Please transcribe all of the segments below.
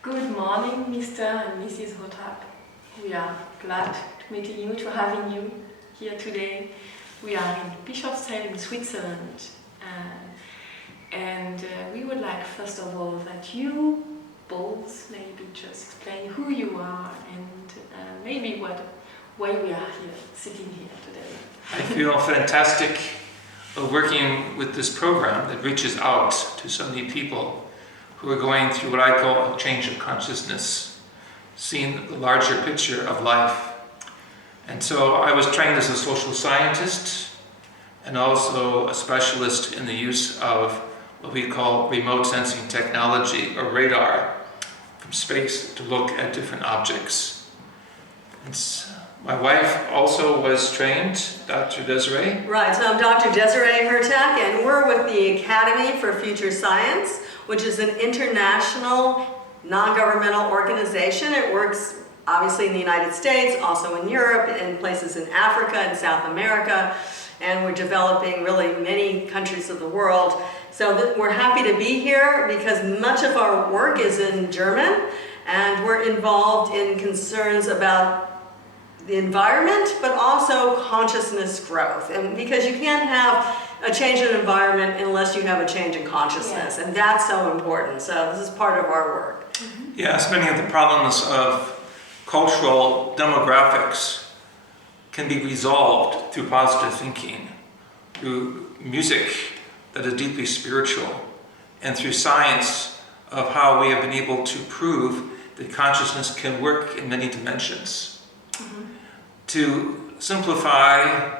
Good morning, Mr. and Mrs. Hurtak. We are glad to meeting you, to having you here today. We are in Bischofszell in Switzerland, and we would like, first of all, that you both maybe just explain who you are and maybe why we are here, sitting here today. I feel fantastic working with this program that reaches out to so many people who are going through what I call a change of consciousness, seeing the larger picture of life. And so I was trained as a social scientist and also a specialist in the use of what we call remote sensing technology, or radar, from space to look at different objects. My wife also was trained, Dr. Desiree. Right, so I'm Dr. Desiree Hurtak, and we're with the Academy for Future Science, which is an international, non-governmental organization. It works obviously in the United States, also in Europe, in places in Africa and South America, and we're developing really many countries of the world. So we're happy to be here because much of our work is in German, and we're involved in concerns about the environment, but also consciousness growth. And because you can't have a change in environment unless you have a change in consciousness, and that's so important. So this is part of our work. Yes, many of the problems of cultural demographics can be resolved through positive thinking, through music that is deeply spiritual, and through science of how we have been able to prove that consciousness can work in many dimensions. To simplify,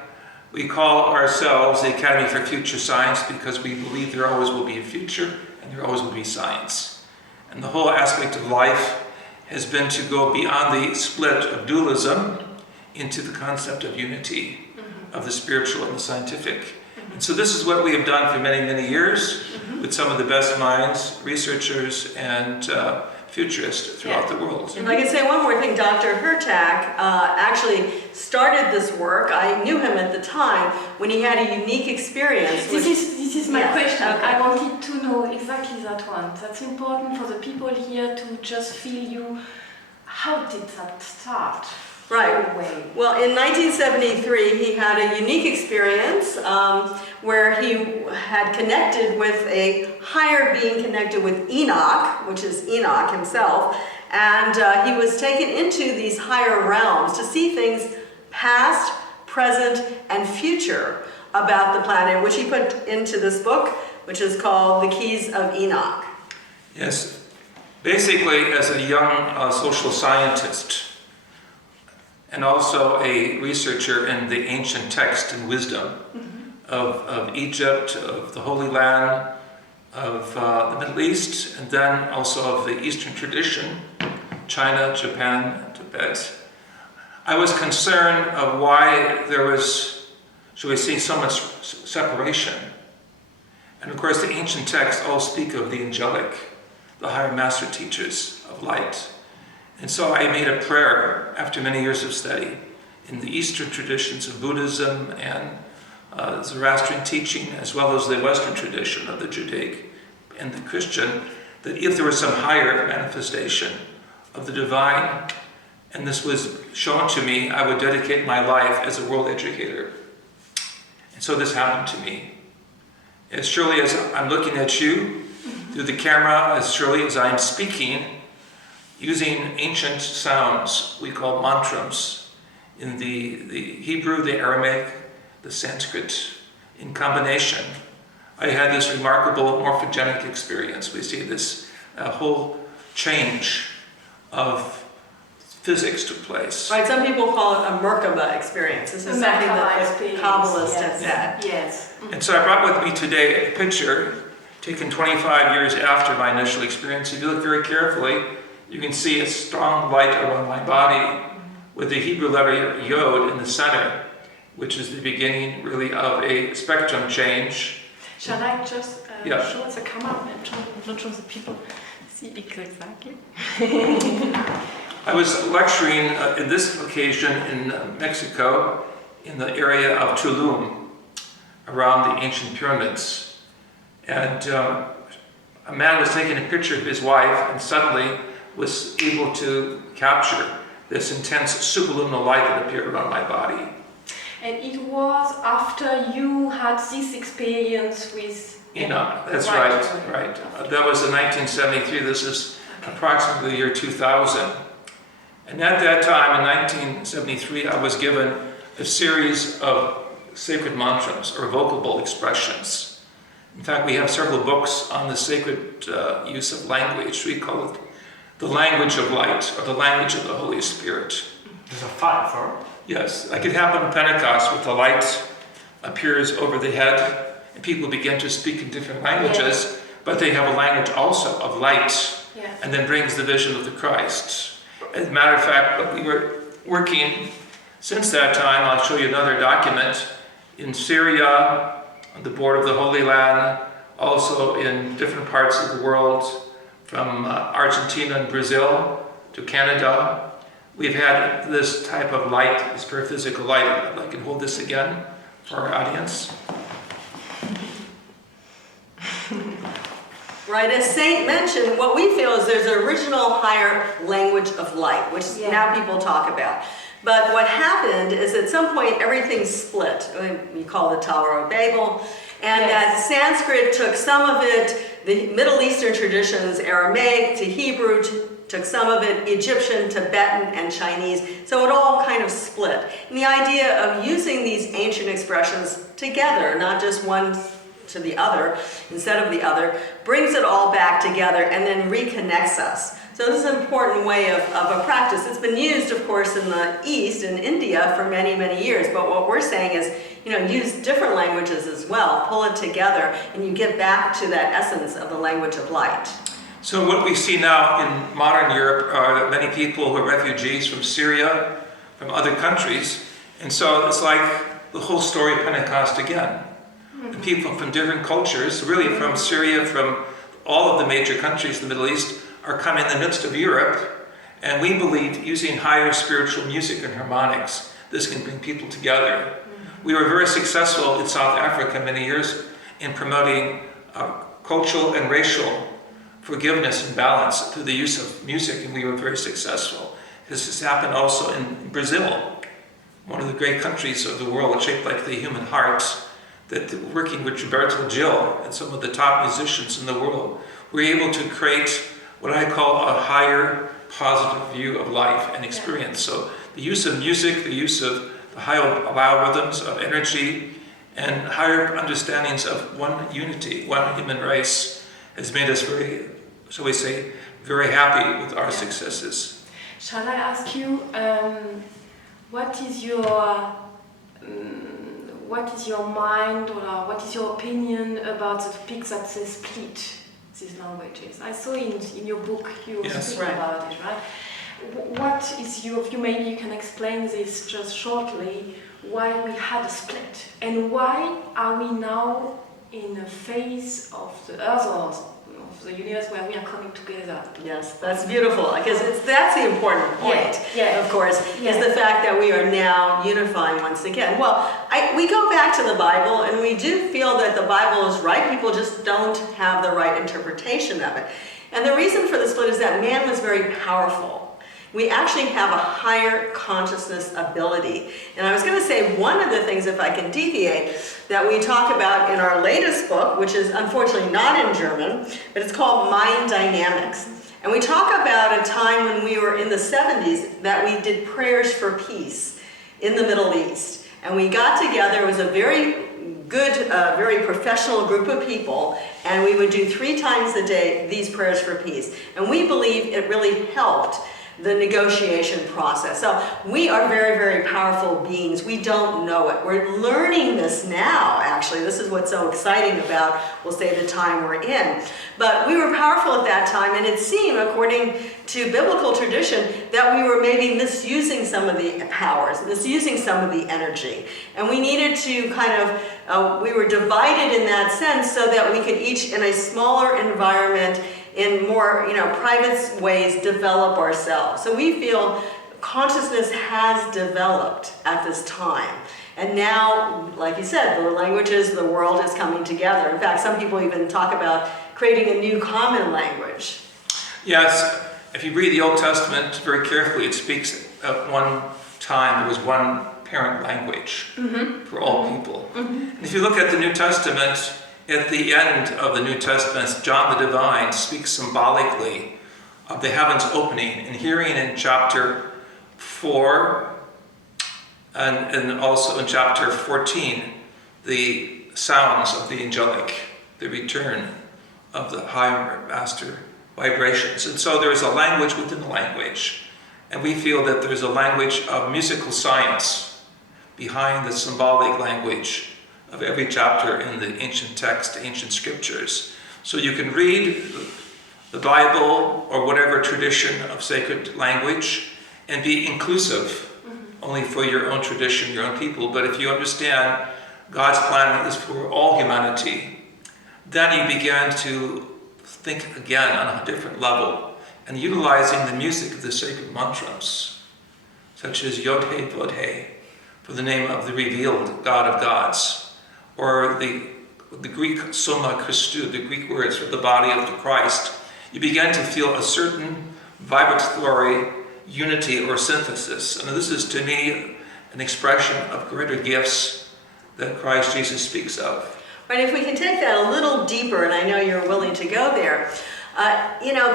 we call ourselves the Academy for Future Science because we believe there always will be a future and there always will be science. And the whole aspect of life has been to go beyond the split of dualism into the concept of unity, of the spiritual and the scientific. And so this is what we have done for many, many years with some of the best minds, researchers, and futurists throughout the world. And like I say one more thing, Dr. Hurtak actually started this work. I knew him at the time when he had a unique experience. This is my question. Okay. I wanted to know exactly that one. That's important for the people here to just feel you. How did that start? Right. Well, in 1973, he had a unique experience where he had connected with a higher being, connected with Enoch, which is Enoch himself, and he was taken into these higher realms to see things past, present, and future about the planet, which he put into this book, which is called The Keys of Enoch. Yes, basically as a young social scientist, and also a researcher in the ancient text and wisdom of Egypt, of the Holy Land, of the Middle East, and then also of the Eastern tradition, China, Japan, Tibet. I was concerned of why there was, shall we say, so much separation. And of course the ancient texts all speak of the angelic, the higher master teachers of light. And so I made a prayer after many years of study in the Eastern traditions of Buddhism and Zoroastrian teaching, as well as the Western tradition of the Judaic and the Christian, that if there was some higher manifestation of the divine, and this was shown to me, I would dedicate my life as a world educator. And so this happened to me. As surely as I'm looking at you through the camera, as surely as I'm speaking, using ancient sounds we call mantras in the Hebrew, the Aramaic, the Sanskrit, in combination. I had this remarkable morphogenic experience. We see this whole change of physics took place. Right, some people call it a Merkaba experience. This is something that the Kabbalists have said. Yes. And so I brought with me today a picture taken 25 years after my initial experience. If you look very carefully, you can see a strong light around my body with the Hebrew letter Yod in the center, which is the beginning really of a spectrum change. Shall I just show the camera and not show the people? See exactly. I was lecturing in this occasion in Mexico, in the area of Tulum, around the ancient pyramids. And a man was taking a picture of his wife, and suddenly was able to capture this intense superluminal light that appeared around my body. And it was after you had this experience with Enoch, that's right. That was in 1973. This is approximately the year 2000. And at that time, in 1973, I was given a series of sacred mantras, or vocable expressions. In fact, we have several books on the sacred use of language. We call it the language of light, or the language of the Holy Spirit. There's a 5, or? Yes, like it happened at Pentecost, with the light appears over the head, and people begin to speak in different languages, but they have a language also of light, and then brings the vision of the Christ. As a matter of fact, we were working since that time. I'll show you another document in Syria, on the border of the Holy Land, also in different parts of the world, from Argentina and Brazil to Canada. We've had this type of light, this paraphysical light. I can hold this again for our audience. Right, as Saint mentioned, what we feel is there's an original higher language of light, which now people talk about. But what happened is at some point everything split. We call it the Tower of Babel. And that Sanskrit took some of it, the Middle Eastern traditions, Aramaic to Hebrew, took some of it, Egyptian, Tibetan, and Chinese. So it all kind of split. And the idea of using these ancient expressions together, not just one to the other instead of the other, brings it all back together and then reconnects us. So this is an important way of a practice. It's been used, of course, in the East, in India, for many, many years. But what we're saying is, use different languages as well, pull it together, and you get back to that essence of the language of light. So what we see now in modern Europe are that many people who are refugees from Syria, from other countries, and so it's like the whole story of Pentecost again. And people from different cultures, really from Syria, from all of the major countries in the Middle East, are coming in the midst of Europe, and we believe using higher spiritual music and harmonics, this can bring people together. We were very successful in South Africa many years in promoting cultural and racial forgiveness and balance through the use of music, and we were very successful. This has happened also in Brazil, one of the great countries of the world, shaped like the human heart, that working with Gilberto Gil and some of the top musicians in the world, we're able to create what I call a higher positive view of life and experience. So the use of music, the use of the higher biorhythms of energy, and higher understandings of one unity, one human race, has made us very, shall we say, very happy with our successes. Shall I ask you, what is your mind, or what is your opinion about the topics that they split these languages? I saw in your book you speak about it, right? What is your view? Maybe you can explain this just shortly, why we had a split, and why are we now in a phase of the Earth or of the universe where we are coming together? Yes, that's beautiful, because that's the important point, of course, is the fact that we are now unifying once again. Well, we go back to the Bible, and we do feel that the Bible is right. People just don't have the right interpretation of it. And the reason for the split is that man was very powerful. We actually have a higher consciousness ability. And I was going to say one of the things, if I can deviate, that we talk about in our latest book, which is unfortunately not in German, but it's called Mind Dynamics. And we talk about a time when we were in the 70s that we did prayers for peace in the Middle East. And we got together, it was a very good, very professional group of people, and we would do 3 times a day these prayers for peace. And we believe it really helped the negotiation process. So we are very, very powerful beings. We don't know it. We're learning this now, actually. This is what's so exciting about, we'll say, the time we're in. But we were powerful at that time, and it seemed, according to biblical tradition, that we were maybe misusing some of the powers, misusing some of the energy. And we needed to kind of, we were divided in that sense so that we could each, in a smaller environment, in more, private ways, develop ourselves. So we feel consciousness has developed at this time. And now, like you said, the languages, the world is coming together. In fact, some people even talk about creating a new common language. Yes, if you read the Old Testament very carefully, it speaks at one time there was one parent language for all people. And if you look at the New Testament, at the end of the New Testament, John the Divine speaks symbolically of the heavens opening and hearing in chapter 4 and also in chapter 14 the sounds of the angelic, the return of the high master vibrations. And so there's a language within the language. And we feel that there's a language of musical science behind the symbolic language of every chapter in the ancient text, ancient scriptures. So you can read the Bible or whatever tradition of sacred language and be inclusive only for your own tradition, your own people. But if you understand God's plan is for all humanity, then you begin to think again on a different level and utilizing the music of the sacred mantras, such as Yod-He, Vod-He, for the name of the revealed God of gods, or the Greek Soma Christou, the Greek words for the body of the Christ. You begin to feel a certain vibratory unity or synthesis. And this is, to me, an expression of greater gifts that Christ Jesus speaks of. Right, if we can take that a little deeper, and I know you're willing to go there,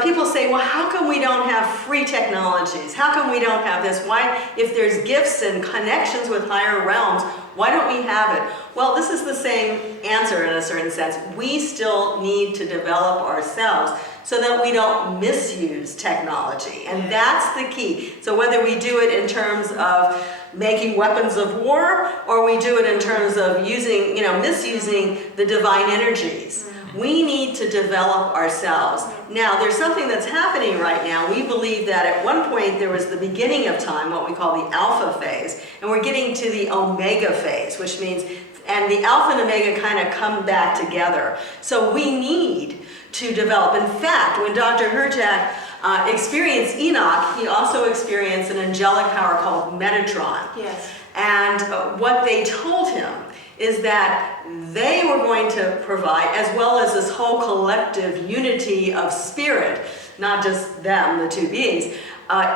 people say, well, how come we don't have free technologies? How come we don't have this? Why, if there's gifts and connections with higher realms, why don't we have it? Well, this is the same answer in a certain sense. We still need to develop ourselves so that we don't misuse technology. And that's the key. So whether we do it in terms of making weapons of war, or we do it in terms of using, misusing the divine energies, we need to develop ourselves. Now, there's something that's happening right now. We believe that at one point there was the beginning of time, what we call the alpha phase, and we're getting to the omega phase, which means, and the alpha and omega kind of come back together. So we need to develop. In fact, when Dr. Hurtak experienced Enoch, he also experienced an angelic power called Metatron. Yes. And what they told him is that they were going to provide, as well as this whole collective unity of spirit, not just them, the two beings,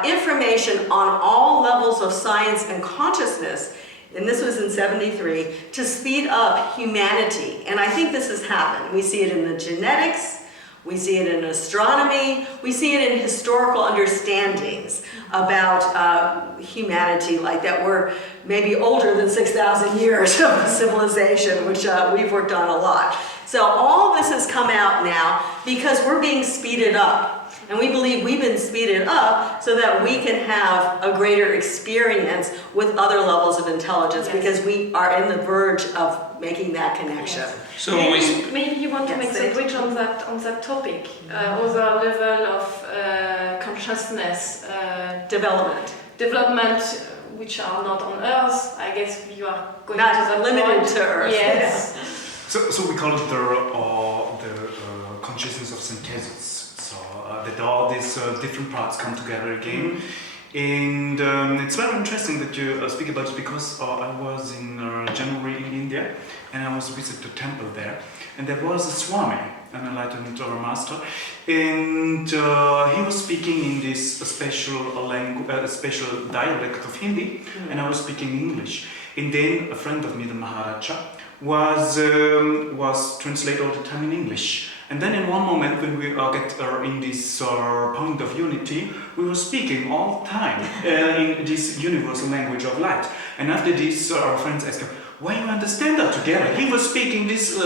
information on all levels of science and consciousness, and this was in 73, to speed up humanity. And I think this has happened. We see it in the genetics, we see it in astronomy, we see it in historical understandings about humanity, like that we're maybe older than 6,000 years of civilization, which we've worked on a lot. So all this has come out now because we're being speeded up. And we believe we've been speeded up so that we can have a greater experience with other levels of intelligence, because we are in the verge of making that connection. Yes. So maybe you want to make some bridge on that topic, other level of consciousness Development, which are not on Earth. I guess you are going not to the limited point. to Earth. Yes. So we call it the consciousness of synthesis. So that all these different parts come together again. And it's very interesting that you speak about it, because I was in January in India, and I was visit the temple there, and there was a Swami, an enlightened master, and he was speaking in this special language, special dialect of Hindi, and I was speaking English. And then a friend of me, the Maharaja, was translate all the time in English. And then in one moment, when we get in this point of unity, we were speaking all the time in this universal language of light. And after this, our friends asked him, why you understand that together? He was speaking this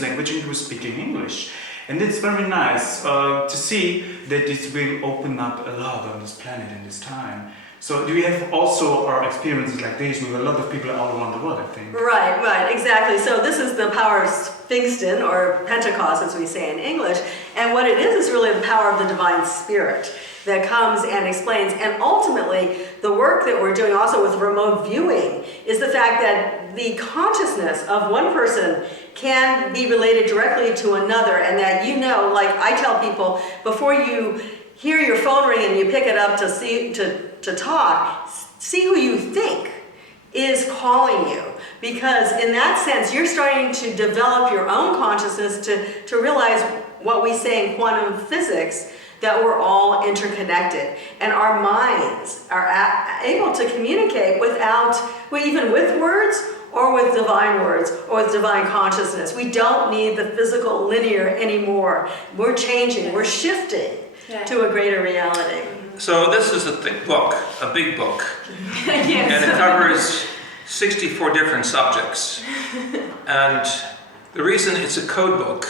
language and he was speaking English. And it's very nice to see that this will open up a lot on this planet in this time. So do you have also experiences like this with a lot of people all around the world, I think? Right, exactly. So this is the power of Pfingsten, or Pentecost as we say in English, and what it is really the power of the divine spirit that comes and explains. And ultimately, the work that we're doing also with remote viewing is the fact that the consciousness of one person can be related directly to another, and that, like I tell people, before you hear your phone ring and you pick it up to talk, see who you think is calling you. Because in that sense, you're starting to develop your own consciousness to realize what we say in quantum physics, that we're all interconnected, and our minds are able to communicate even with words, or with divine words, or with divine consciousness. We don't need the physical linear anymore. We're changing, we're shifting to a greater reality. So this is a thick book, a big book, Yes. and it covers 64 different subjects. And the reason it's a code book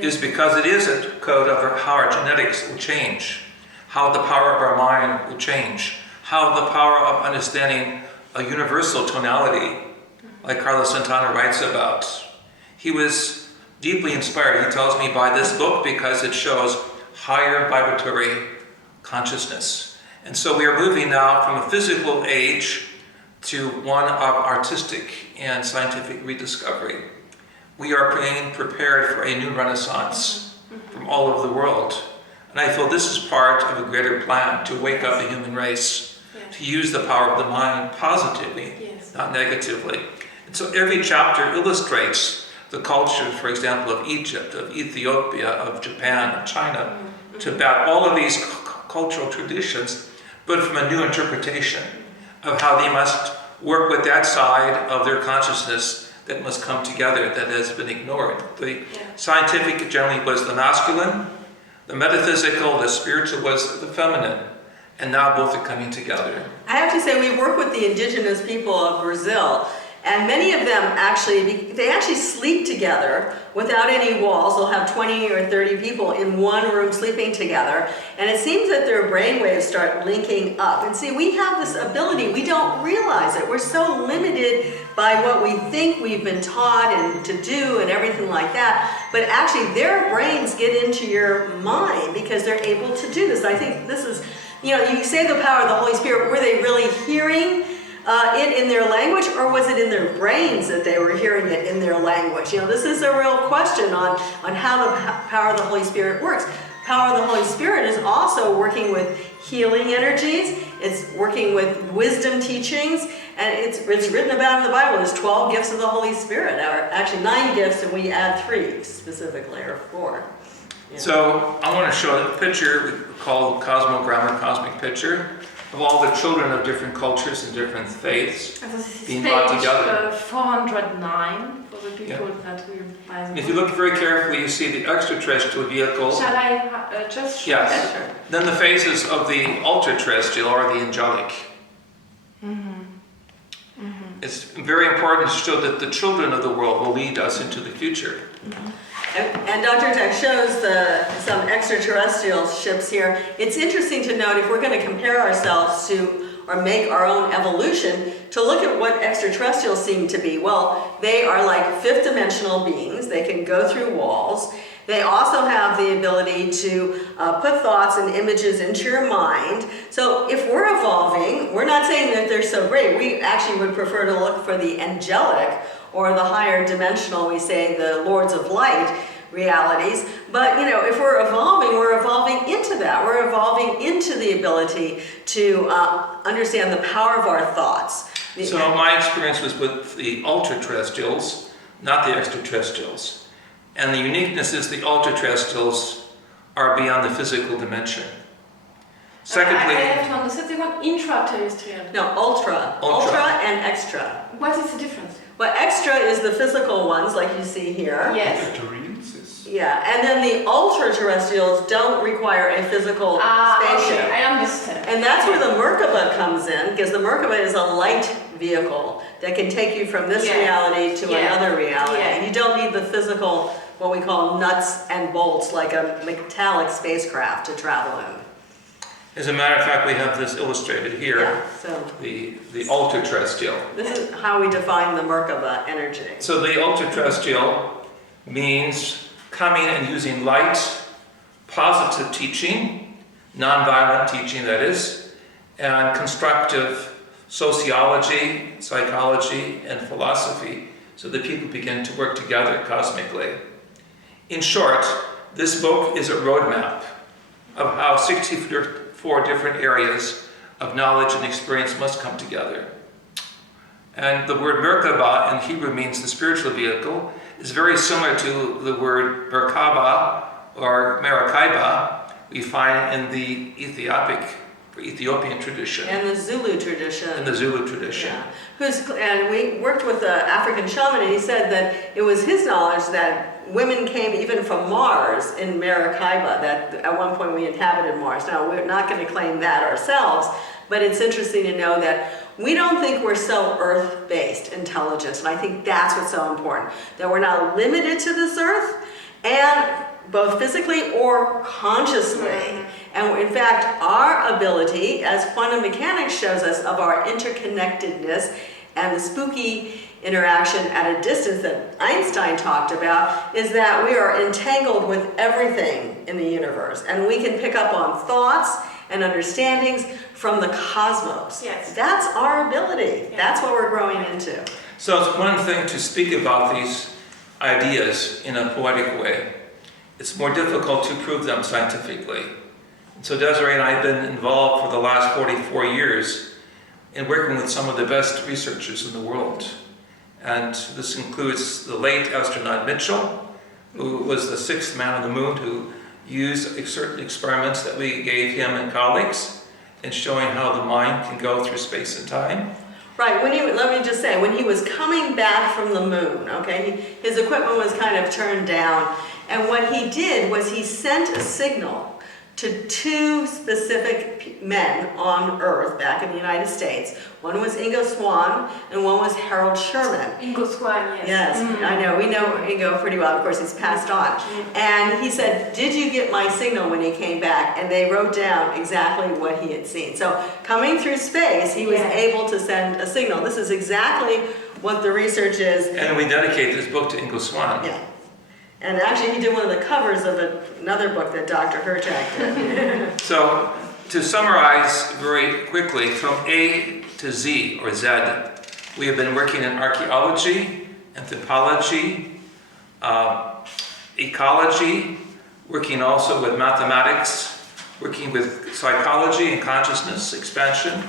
is because it is a code of how our genetics will change, how the power of our mind will change, how the power of understanding a universal tonality, like Carlos Santana writes about. He was deeply inspired, he tells me, by this book because it shows higher vibratory consciousness. And so we are moving now from a physical age to one of artistic and scientific rediscovery. We are being prepared for a new renaissance from all over the world. And I feel this is part of a greater plan to wake up the human race, to use the power of the mind positively, not negatively. And so every chapter illustrates the culture, for example, of Egypt, of Ethiopia, of Japan, of China, Tibet, all of these cultural traditions, but from a new interpretation of how they must work with that side of their consciousness that must come together, that has been ignored. The scientific generally was the masculine, the metaphysical, the spiritual was the feminine, and now both are coming together. I have to say, we work with the indigenous people of Brazil, and many of them they actually sleep together without any walls. They'll have 20 or 30 people in one room sleeping together, and it seems that their brainwaves start linking up. And see, we have this ability, we don't realize it. We're so limited by what we think we've been taught and to do and everything like that, but actually their brains get into your mind because they're able to do this. I think this is, you say the power of the Holy Spirit, were they really hearing it in their language, or was it in their brains that they were hearing it in their language? This is a real question on how the power of the Holy Spirit works. Power of the Holy Spirit is also working with healing energies, it's working with wisdom teachings, and it's written about in the Bible. There's 12 gifts of the Holy Spirit, or actually 9 gifts, and we add 3 specifically, or 4. So I want to show a picture called Cosmogram, or Cosmic Picture, of all the children of different cultures and different faiths being brought together. 409 for the people that will buy the If you look very carefully, you see the extraterrestrial vehicle. Shall I just show Yes. that? Then the phases of the ultra-terrestrial, or the angelic. It's very important to show that the children of the world will lead us into the future. And Dr. Tech shows some extraterrestrial ships here. It's interesting to note, if we're going to compare ourselves to, or make our own evolution, to look at what extraterrestrials seem to be. Well, they are like 5th dimensional beings. They can go through walls. They also have the ability to put thoughts and images into your mind. So if we're evolving, we're not saying that they're so great. We actually would prefer to look for the angelic, or the higher dimensional, we say the Lords of Light realities. But if we're evolving into that. We're evolving into the ability to understand the power of our thoughts. So my experience was with the ultra-terrestrials, not the extraterrestrials. And the uniqueness is the ultra-terrestrials are beyond the physical dimension. Secondly, I have to understand, they want intraterrestrial. No, ultra and extra. What is the difference? Well, extra is the physical ones, like you see here. Yes. Yeah, and then the ultra-terrestrials don't require a physical spaceship. Okay, I understand. And that's where the Merkaba comes in, because the Merkaba is a light vehicle that can take you from this reality to another reality. And you don't need the physical, what we call nuts and bolts, like a metallic spacecraft to travel in. as a matter of fact, we have this illustrated here. Yeah, so The ultra-terrestrial. this is how we define the Merkaba energy. So the ultra-terrestrial means coming and using light, positive teaching, non-violent teaching that is, and constructive sociology, psychology, and philosophy, so that people begin to work together cosmically. In short, this book is a roadmap of how 64 different areas of knowledge and experience must come together. And the word Merkaba in Hebrew means the spiritual vehicle, is very similar to the word Merkaba or Maracaiba, we find in the Ethiopian tradition. And the Zulu tradition. In the Zulu tradition. Yeah. And we worked with an African shaman, and he said that it was his knowledge that women came even from Mars in Maracaibo, that at one point we inhabited Mars. Now, we're not going to claim that ourselves, but it's interesting to know that we don't think we're so Earth-based intelligence, and I think that's what's so important, that we're not limited to this Earth, and both physically or consciously. And in fact, our ability, as quantum mechanics shows us, of our interconnectedness and the spooky interaction at a distance that Einstein talked about, is that we are entangled with everything in the universe, and we can pick up on thoughts and understandings from the cosmos. Yes. That's our ability. Yeah. That's what we're growing into. So it's one thing to speak about these ideas in a poetic way. It's more difficult to prove them scientifically. And so Desiree and I have been involved for the last 44 years in working with some of the best researchers in the world. And this includes the late astronaut Mitchell, who was the sixth man on the moon, who used certain experiments that we gave him and colleagues in showing how the mind can go through space and time. Right, let me just say, when he was coming back from the moon, okay, his equipment was kind of turned down, and what he did was he sent a signal to two specific men on Earth back in the United States. One was Ingo Swann, and one was Harold Sherman. Ingo Swann, yes. Yes, I know. We know Ingo pretty well. Of course, he's passed on. And he said, "Did you get my signal?" when he came back? And they wrote down exactly what he had seen. So coming through space, he was able to send a signal. This is exactly what the research is. And we dedicate this book to Ingo Swann. Yeah. And actually, he did one of the covers of another book that Dr. Hurtak did. So, to summarize very quickly, from A to Z, or Z, we have been working in archaeology, anthropology, ecology, working also with mathematics, working with psychology and consciousness expansion,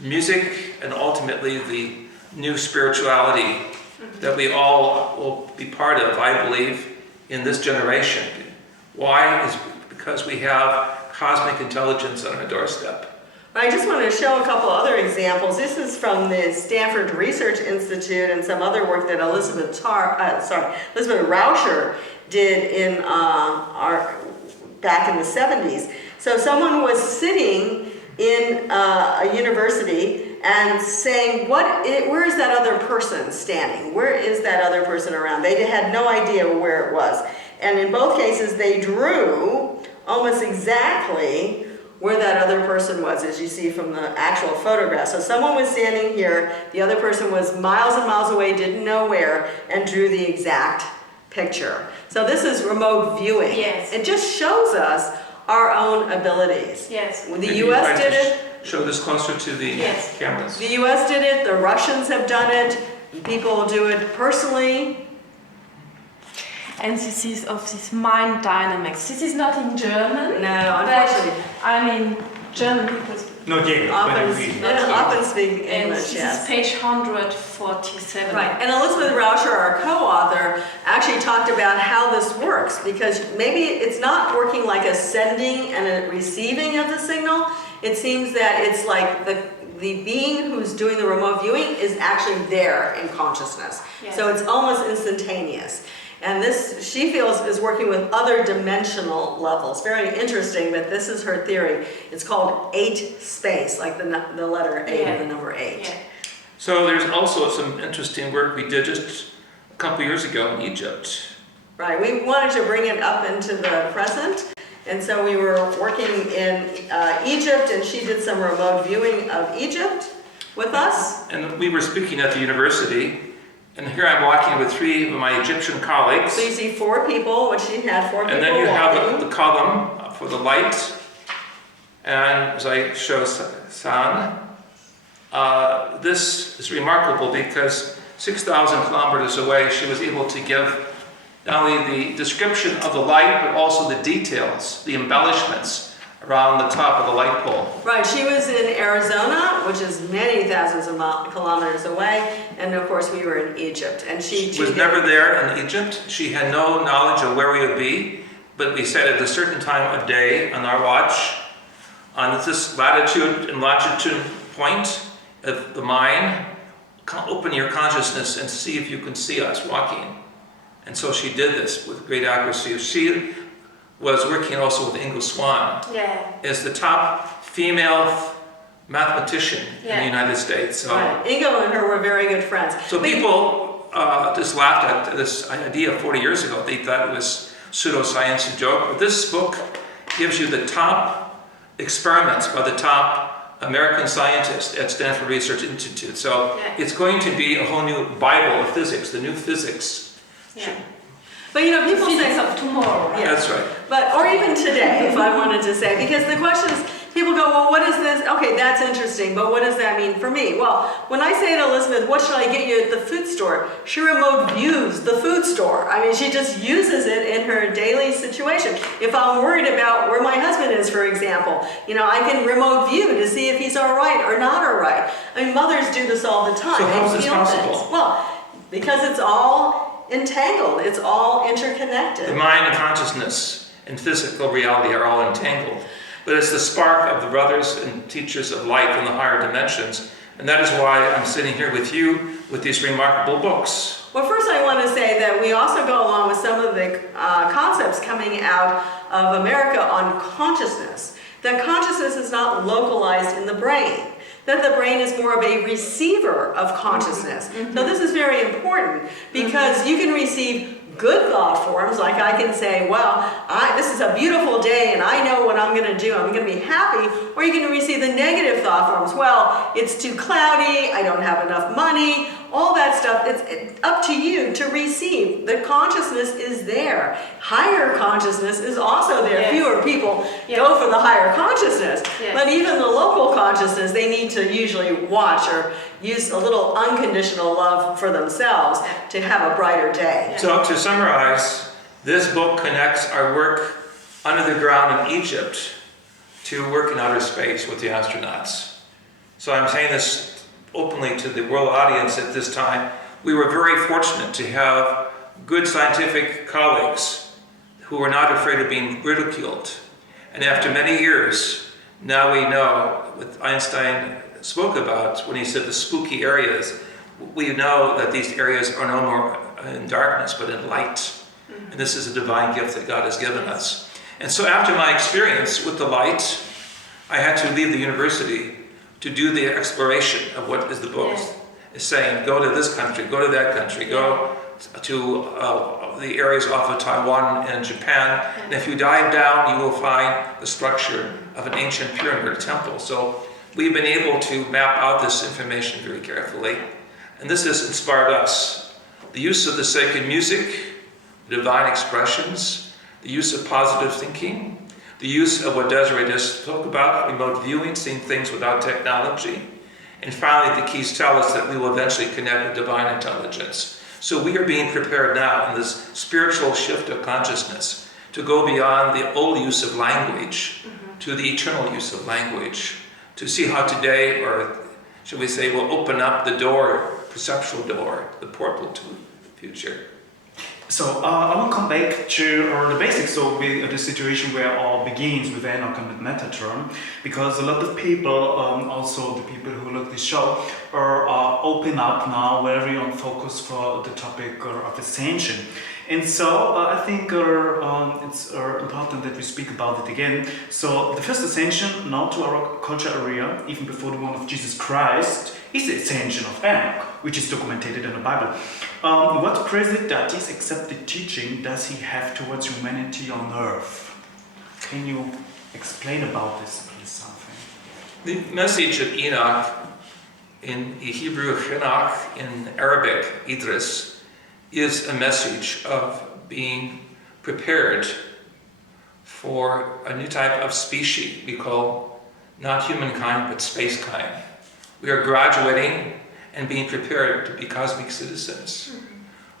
music, and ultimately the new spirituality that we all will be part of, I believe, in this generation. Why? Is because we have cosmic intelligence on our doorstep. I just want to show a couple other examples. This is from the Stanford Research Institute and some other work that Elizabeth Rauscher did in back in the 70s. So someone was sitting in a university and saying, where is that other person standing? Where is that other person around? They had no idea where it was. And in both cases, they drew almost exactly where that other person was, as you see from the actual photograph. So someone was standing here, the other person was miles and miles away, didn't know where, and drew the exact picture. So this is remote viewing. Yes. It just shows us our own abilities. Yes. The U.S. did it. Show this closer to the cameras. The U.S. did it, the Russians have done it, people do it personally. And this is of this mind dynamics. This is not in German. No, unfortunately. I mean, German people Not yet, often speak English, and this yes. is page 147. Right, and Elizabeth Rauscher, our co-author, actually talked about how this works, because maybe it's not working like a sending and a receiving of the signal. It seems that it's like the being who's doing the remote viewing is actually there in consciousness. Yes. So it's almost instantaneous. And this, she feels, is working with other dimensional levels. Very interesting, but this is her theory. It's called 8 space, like the letter 8 and the number 8. Yeah. So there's also some interesting work we did just a couple years ago in Egypt. Right, we wanted to bring it up into the present. And so we were working in Egypt, and she did some remote viewing of Egypt with us. And we were speaking at the university. And here I'm walking with 3 of my Egyptian colleagues. So you see 4 people, which she had 4 people and then you walking. have the column for the light. And as I show San, this is remarkable because 6,000 kilometers away, she was able to give not only the description of the light, but also the details, the embellishments around the top of the light pole. Right, she was in Arizona, which is many thousands of kilometers away, and of course we were in Egypt. And she was never there in Egypt. She had no knowledge of where we would be, but we set at a certain time of day on our watch, on this latitude and longitude point of the mind, open your consciousness and see if you can see us walking. And so she did this with great accuracy. She was working also with Ingo Swann as the top female mathematician in the United States. So, right. Ingo and her were very good friends. So people just laughed at this idea 40 years ago. They thought it was pseudoscience, a joke. But this book gives you the top experiments by the top American scientists at Stanford Research Institute. So it's going to be a whole new Bible of physics, the new physics. Yeah. But you know, people physics say of tomorrow. Yeah. That's right. But or even today, if I wanted to say, because the question is, people go, well, what is this? Okay, that's interesting, but what does that mean for me? Well, when I say to Elizabeth, what should I get you at the food store? She remote views the food store. I mean, she just uses it in her daily situation. If I'm worried about where my husband is, for example, you know, I can remote view to see if he's all right or not all right. I mean, mothers do this all the time. So how is They this feel possible? things. Well, because it's all entangled. It's all interconnected. The mind and consciousness and physical reality are all entangled. But it's the spark of the brothers and teachers of light in the higher dimensions. And that is why I'm sitting here with you with these remarkable books. Well, first I want to say that we also go along with some of the concepts coming out of America on consciousness. That consciousness is not localized in the brain. That the brain is more of a receiver of consciousness. Mm-hmm. So this is very important because you can receive good thought forms, like I can say, well, this is a beautiful day and I know what I'm going to do, I'm going to be happy, or you can receive the negative thought forms, well, it's too cloudy, I don't have enough money, all that stuff. It's up to you to receive. The consciousness is there. Higher consciousness is also there. Yes. Fewer people go for the higher consciousness. Yes. But even the local consciousness, they need to usually watch or use a little unconditional love for themselves to have a brighter day. So to summarize, this book connects our work under the ground in Egypt to work in outer space with the astronauts. So I'm saying this openly to the world audience at this time. We were very fortunate to have good scientific colleagues who were not afraid of being ridiculed. And after many years, now we know what Einstein spoke about when he said the spooky areas. We know that these areas are no more in darkness, but in light. And this is a divine gift that God has given us. And so after my experience with the light, I had to leave the university to do the exploration of what is the book is saying. Go to this country, go to that country, go to the areas off of Taiwan and Japan. And if you dive down, you will find the structure of an ancient pyramid or temple. So we've been able to map out this information very carefully. And this has inspired us. The use of the sacred music, the divine expressions, the use of positive thinking, the use of what Desiree just spoke about, remote viewing, seeing things without technology. And finally, the keys tell us that we will eventually connect with divine intelligence. So we are being prepared now in this spiritual shift of consciousness to go beyond the old use of language to the eternal use of language, to see how today, or should we say, will open up the door, perceptual door, the portal to the future. So I will come back to the basics of the situation where all begins with Enoch and with Metatron, because a lot of people, also the people who look this show, are open up now, very on focus for the topic of Ascension. And so I think it's important that we speak about it again. So the first ascension, now to our culture area, even before the one of Jesus Christ, is the ascension of Enoch, which is documented in the Bible. What credit that is accepted teaching does he have towards humanity on earth? Can you explain about this, please, something? The message of Enoch, in Hebrew Enoch, in Arabic Idris, is a message of being prepared for a new type of species we call not humankind but spacekind. We are graduating and being prepared to be cosmic citizens,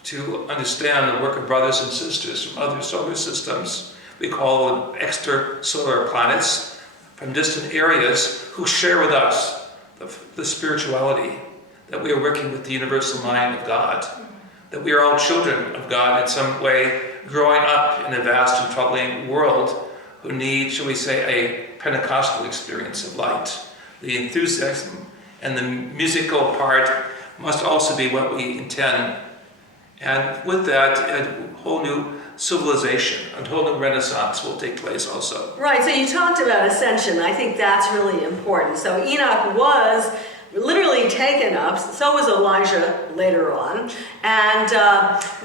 to understand the work of brothers and sisters from other solar systems. We call them extrasolar planets from distant areas who share with us the spirituality, that we are working with the universal mind of God, that we are all children of God in some way, growing up in a vast and troubling world who need, shall we say, a Pentecostal experience of light. The enthusiasm and the musical part must also be what we intend. And with that, a whole new civilization, a whole new renaissance will take place also. Right, so you talked about ascension. I think that's really important. So Enoch was literally taken up, so was Elijah later on. And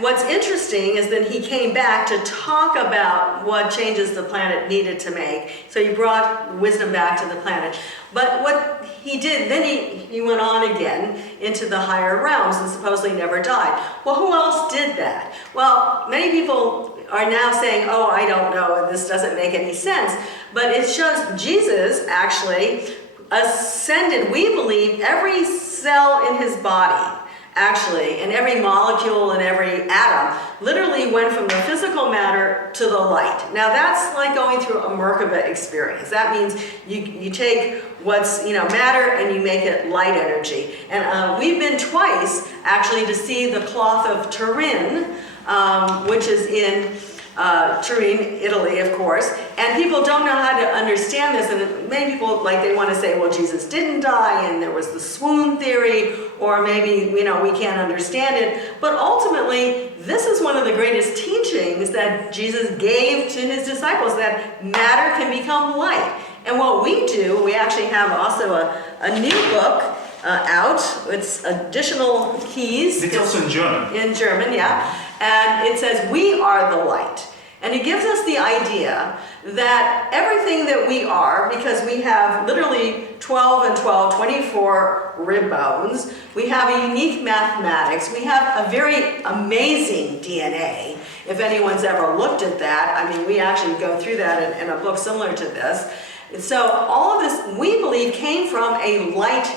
what's interesting is that he came back to talk about what changes the planet needed to make. So he brought wisdom back to the planet. But what he did, then he went on again into the higher realms and supposedly never died. Well, who else did that? Well, many people are now saying, oh, I don't know, this doesn't make any sense. But it shows Jesus actually ascended, we believe, every cell in his body, actually, and every molecule and every atom, literally went from the physical matter to the light. Now that's like going through a Merkaba experience. That means you take what's matter and you make it light energy. And we've been twice actually to see the cloth of Turin, which is in Turin, Italy, of course, and people don't know how to understand this, and many people, they want to say, well, Jesus didn't die, and there was the swoon theory, or maybe, we can't understand it, but ultimately, this is one of the greatest teachings that Jesus gave to his disciples, that matter can become light. And what we do, we actually have also a new book out. It's additional keys. It's also in German. In German, yeah. And it says, we are the light. And it gives us the idea that everything that we are, because we have literally 12 and 12, 24 rib bones, we have a unique mathematics, we have a very amazing DNA. If anyone's ever looked at that, I mean, we actually go through that in a book similar to this. And so all of this, we believe, came from a light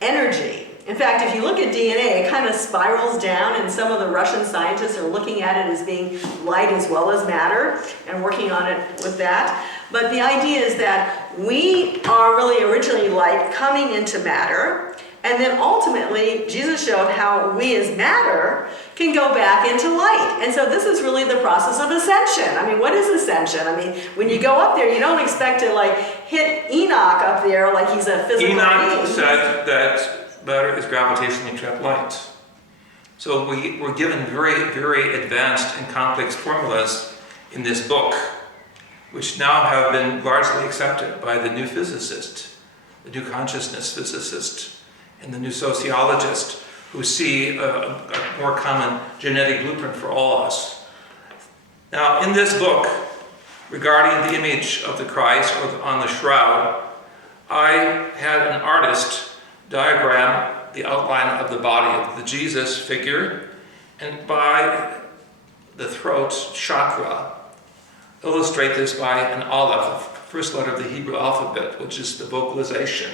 energy. In fact, if you look at DNA, it kind of spirals down, and some of the Russian scientists are looking at it as being light as well as matter and working on it with that. But the idea is that we are really originally light coming into matter, and then ultimately Jesus showed how we as matter can go back into light. And so this is really the process of ascension. I mean, what is ascension? I mean, when you go up there, you don't expect to hit Enoch up there like he's a physical being. Enoch said that matter is gravitationally trapped light. So we're given very, very advanced and complex formulas in this book, which now have been largely accepted by the new physicist, the new consciousness physicist, and the new sociologist, who see a more common genetic blueprint for all of us. Now, in this book, regarding the image of the Christ or on the shroud, I had an artist diagram the outline of the body of the Jesus figure, and by the throat chakra, illustrate this by an aleph, the first letter of the Hebrew alphabet, which is the vocalization,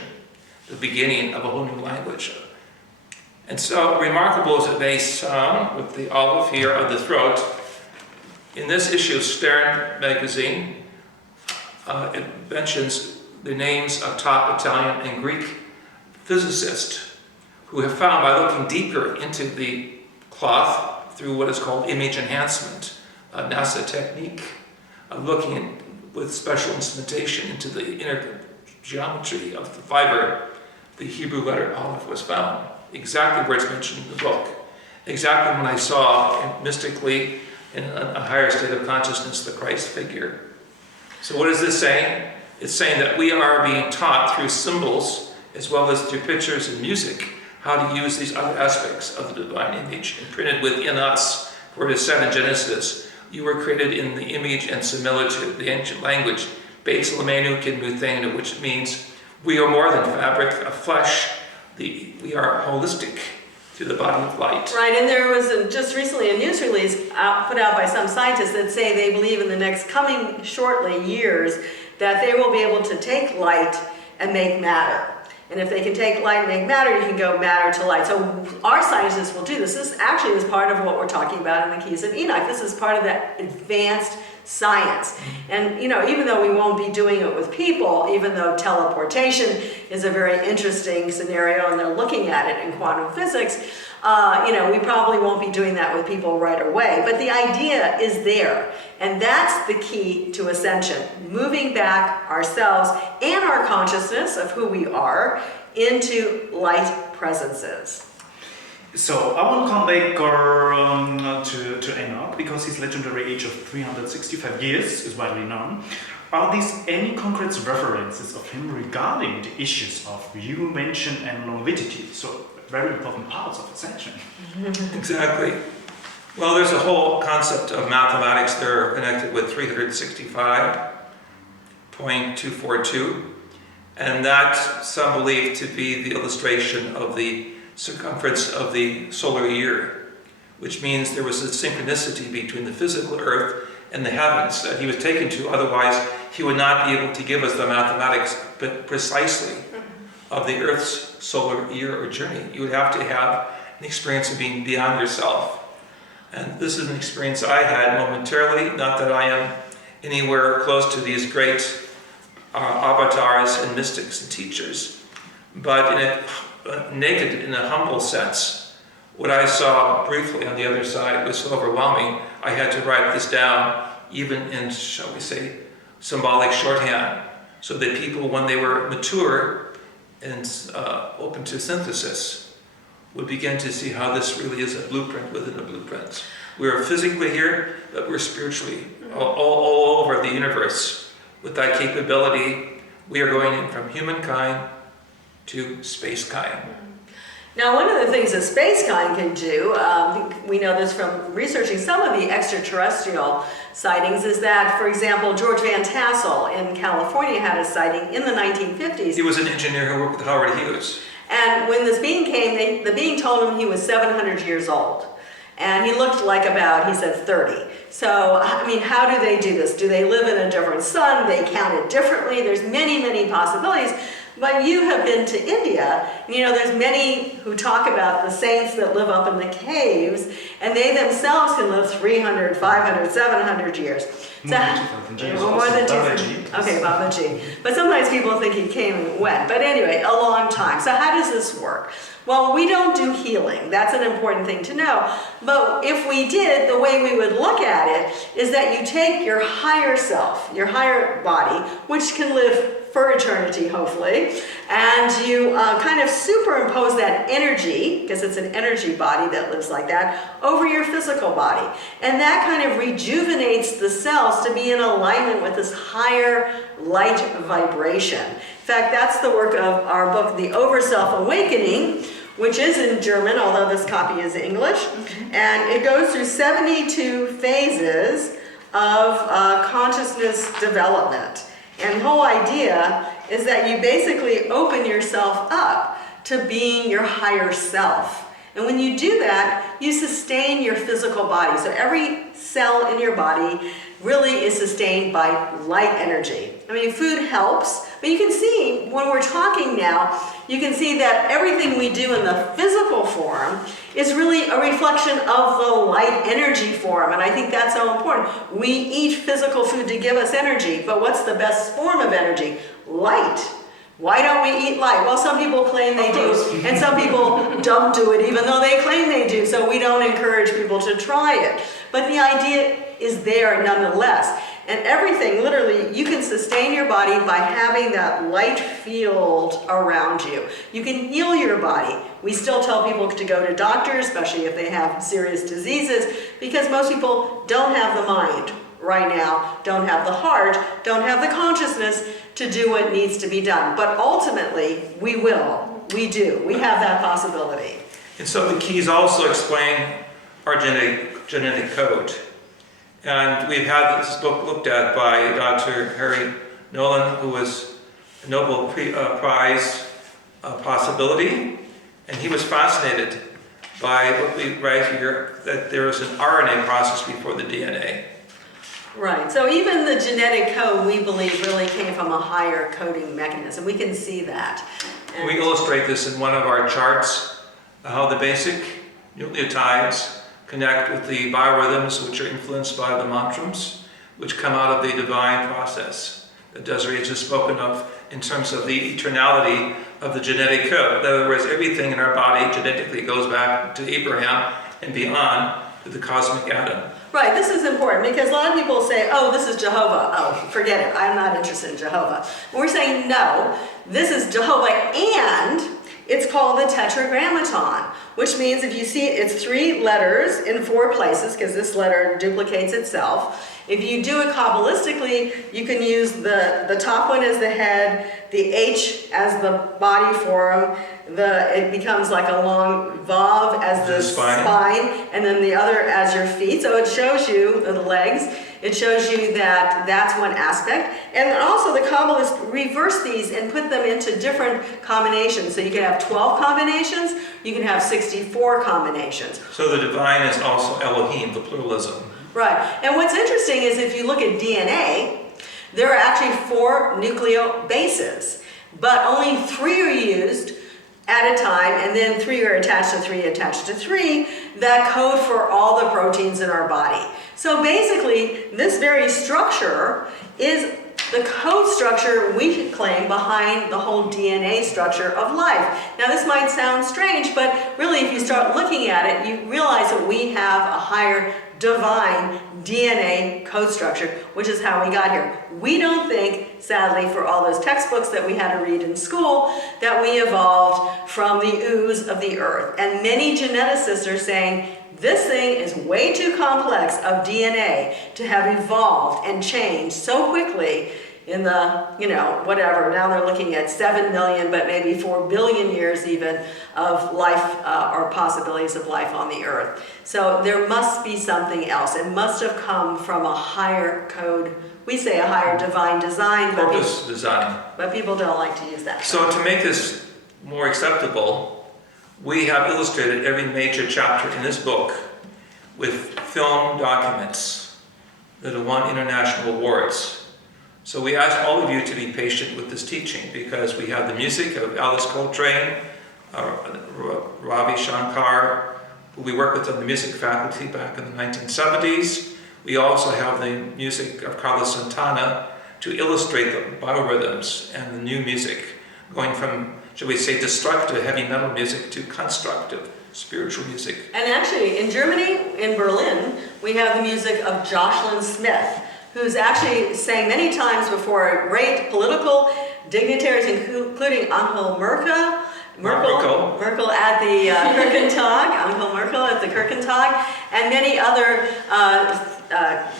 the beginning of a whole new language. And so, remarkable as it may sound, with the aleph here of the throat, in this issue of Stern magazine, it mentions the names of top Italian and Greek physicists who have found, by looking deeper into the cloth through what is called image enhancement, a NASA technique of looking with special instrumentation into the inner geometry of the fiber, the Hebrew letter aleph was found, exactly where it's mentioned in the book, exactly when I saw mystically in a higher state of consciousness the Christ figure. So what is this saying? It's saying that we are being taught through symbols as well as through pictures and music how to use these other aspects of the divine image imprinted within us. For it is said in Genesis, you were created in the image and similitude, the ancient language, Beis Lamenu Kin Muthenu, which means we are more than fabric of flesh. We are holistic through the body of light. Right, and there was just recently a news release put out by some scientists that say they believe in the next coming shortly years that they will be able to take light and make matter. And if they can take light and make matter, you can go matter to light. So our scientists will do this. This actually is part of what we're talking about in the Keys of Enoch. This is part of that advanced science. And even though we won't be doing it with people, even though teleportation is a very interesting scenario and they're looking at it in quantum physics, we probably won't be doing that with people right away. But the idea is there. And that's the key to ascension, moving back ourselves and our consciousness of who we are into light presences. So I want to come back to Enoch, because his legendary age of 365 years is widely known. Are these any concrete references of him regarding the issues of humanity and longevity? So very important parts of Ascension. Exactly. Well, there's a whole concept of mathematics there connected with 365.242, and that some believe to be the illustration of the circumference of the solar year, which means there was a synchronicity between the physical Earth and the heavens that he was taken to. Otherwise, he would not be able to give us the mathematics precisely of the Earth's solar year or journey. You would have to have an experience of being beyond yourself. And this is an experience I had momentarily, not that I am anywhere close to these great avatars and mystics and teachers, but naked in a humble sense. What I saw briefly on the other side was so overwhelming, I had to write this down, even in, shall we say, symbolic shorthand, so that people, when they were mature and open to synthesis, would begin to see how this really is a blueprint within a blueprint. We're physically here, but we're spiritually all over the universe. With that capability, we are going in from humankind to spacekind. Now, one of the things that spacekind can do, we know this from researching some of the extraterrestrial sightings, is that, for example, George Van Tassel in California had a sighting in the 1950s. He was an engineer who worked with Howard Hughes. And when this being came, the being told him he was 700 years old. And he looked like about, he said, 30. So, I mean, how do they do this? Do they live in a different sun? They count it differently? There's many, many possibilities. But you have been to India, and there's many who talk about the saints that live up in the caves, and they themselves can live 300, 500, 700 years. More than 2,000. Okay, Babaji. But sometimes people think he came and went. But anyway, a long time. So how does this work? Well, we don't do healing. That's an important thing to know. But if we did, the way we would look at it is that you take your higher self, your higher body, which can live for eternity, hopefully, and you kind of superimpose that energy, because it's an energy body that lives like that, over your physical body. And that kind of rejuvenates the cells to be in alignment with this higher light vibration. In fact, that's the work of our book, The Overself Awakening, which is in German, although this copy is English. And it goes through 72 phases of consciousness development. And the whole idea is that you basically open yourself up to being your higher self. And when you do that, you sustain your physical body. So every cell in your body really is sustained by light energy. I mean, food helps, but you can see when we're talking now, you can see that everything we do in the physical form is really a reflection of the light energy form, and I think that's so important. We eat physical food to give us energy, but what's the best form of energy? Light. Why don't we eat light? Well, some people claim they do, and some people don't do it even though they claim they do, so we don't encourage people to try it. But the idea is there nonetheless. And everything, literally, you can sustain your body by having that light field around you. You can heal your body. We still tell people to go to doctors, especially if they have serious diseases, because most people don't have the mind right now, don't have the heart, don't have the consciousness to do what needs to be done. But ultimately, we will. We do. We have that possibility. And so the keys also explain our genetic code. And we've had this book looked at by Dr. Harry Nolan, who was a Nobel Prize possibility, and he was fascinated by what we write here, that there was an RNA process before the DNA. Right, so even the genetic code, we believe, really came from a higher coding mechanism. We can see that. And we illustrate this in one of our charts, how the basic nucleotides connect with the biorhythms which are influenced by the mantras. which come out of the divine process that Desiree has just spoken of in terms of the eternality of the genetic code. In other words, everything in our body genetically goes back to Abraham and beyond to the cosmic atom. Right, this is important because a lot of people say, oh, this is Jehovah. Oh, forget it, I'm not interested in Jehovah. And we're saying, no, this is Jehovah, and it's called the Tetragrammaton, which means if you see it's 3 letters in 4 places, because this letter duplicates itself. If you do it Kabbalistically, you can use the top one as the head, the H as the body form, it becomes like a long Vav as the spine, and then the other as your feet. So it shows you, the legs, it shows you that that's one aspect. And then also the Kabbalists reverse these and put them into different combinations. So you can have 12 combinations, you can have 64 combinations. So the divine is also Elohim, the pluralism. Right. And what's interesting is if you look at DNA, there are actually 4 nucleobases, but only 3 are used at a time, and then 3 are attached to 3 attached to 3 that code for all the proteins in our body. So basically, this very structure is the code structure we claim behind the whole DNA structure of life. Now this might sound strange, but really if you start looking at it, you realize that we have a higher divine DNA code structure, which is how we got here. We don't think, sadly, for all those textbooks that we had to read in school, that we evolved from the ooze of the earth. And many geneticists are saying, this thing is way too complex of DNA to have evolved and changed so quickly in the, whatever, now they're looking at 7 million, but maybe 4 billion years even of life or possibilities of life on the earth. So there must be something else. It must have come from a higher code. We say a higher divine design, but people don't like to use that. So to make this more acceptable, we have illustrated every major chapter in this book with film documents that have won international awards. So we ask all of you to be patient with this teaching because we have the music of Alice Coltrane, Ravi Shankar, who we worked with on the music faculty back in the 1970s. We also have the music of Carlos Santana to illustrate the biorhythms and the new music, going from, shall we say, destructive heavy metal music to constructive spiritual music. And actually, in Germany, in Berlin, we have the music of Jocelyn Smith, who's actually sang many times before great political dignitaries, including Angela Merkel at the Kirchentag, Angela Merkel at the Kirchentag, and many other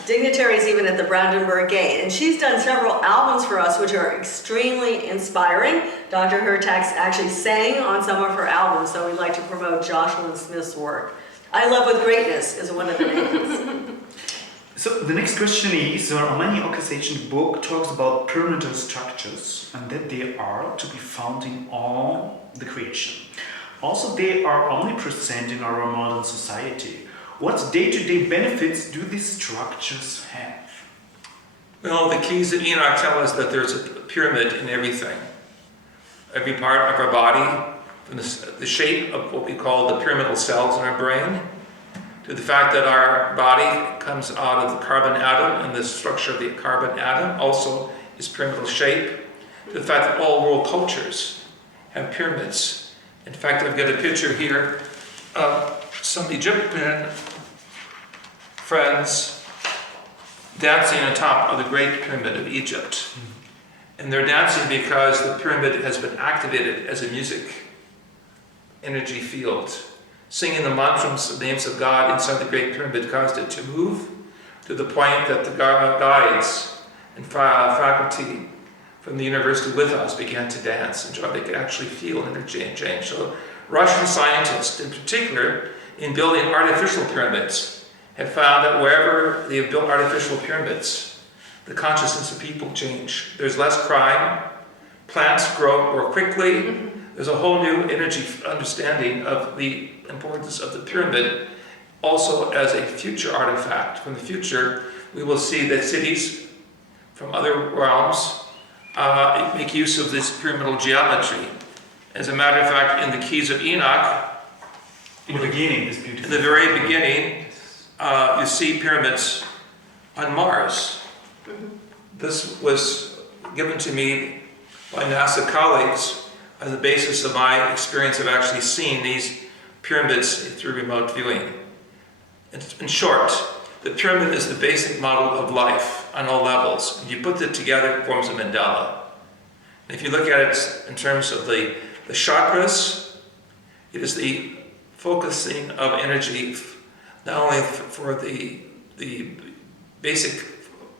dignitaries even at the Brandenburg Gate. And she's done several albums for us which are extremely inspiring. Dr. Hurtak actually sang on some of her albums, so we'd like to promote Jocelyn Smith's work. I Love With Greatness is one of the names. So the next question is, many organization book talks about pyramidal structures and that they are to be found in all the creation. Also, they are omnipresent in our modern society. What day-to-day benefits do these structures have? Well, the keys of Enoch tell us that there's a pyramid in everything. Every part of our body, from the shape of what we call the pyramidal cells in our brain, to the fact that our body comes out of the carbon atom, and the structure of the carbon atom also is pyramidal shape, to the fact that all world cultures have pyramids. In fact, I've got a picture here of some Egyptian friends dancing on top of the Great Pyramid of Egypt. And they're dancing because the pyramid has been activated as a music energy field. Singing the mantras, the names of God inside the Great Pyramid caused it to move to the point that the guides and faculty from the university with us began to dance and they could actually feel energy and change. So Russian scientists in particular, in building artificial pyramids, have found that wherever they have built artificial pyramids, the consciousness of people change. There's less crime, plants grow more quickly. There's a whole new energy understanding of the importance of the pyramid, also as a future artifact. From the future, we will see that cities from other realms make use of this pyramidal geometry. As a matter of fact, in the Keys of Enoch, in the very beginning, you see pyramids on Mars. This was given to me by NASA colleagues as the basis of my experience of actually seeing these pyramids through remote viewing. In short, the pyramid is the basic model of life on all levels. When you put it together, it forms a mandala. And if you look at it in terms of the chakras, it is the focusing of energy not only for the basic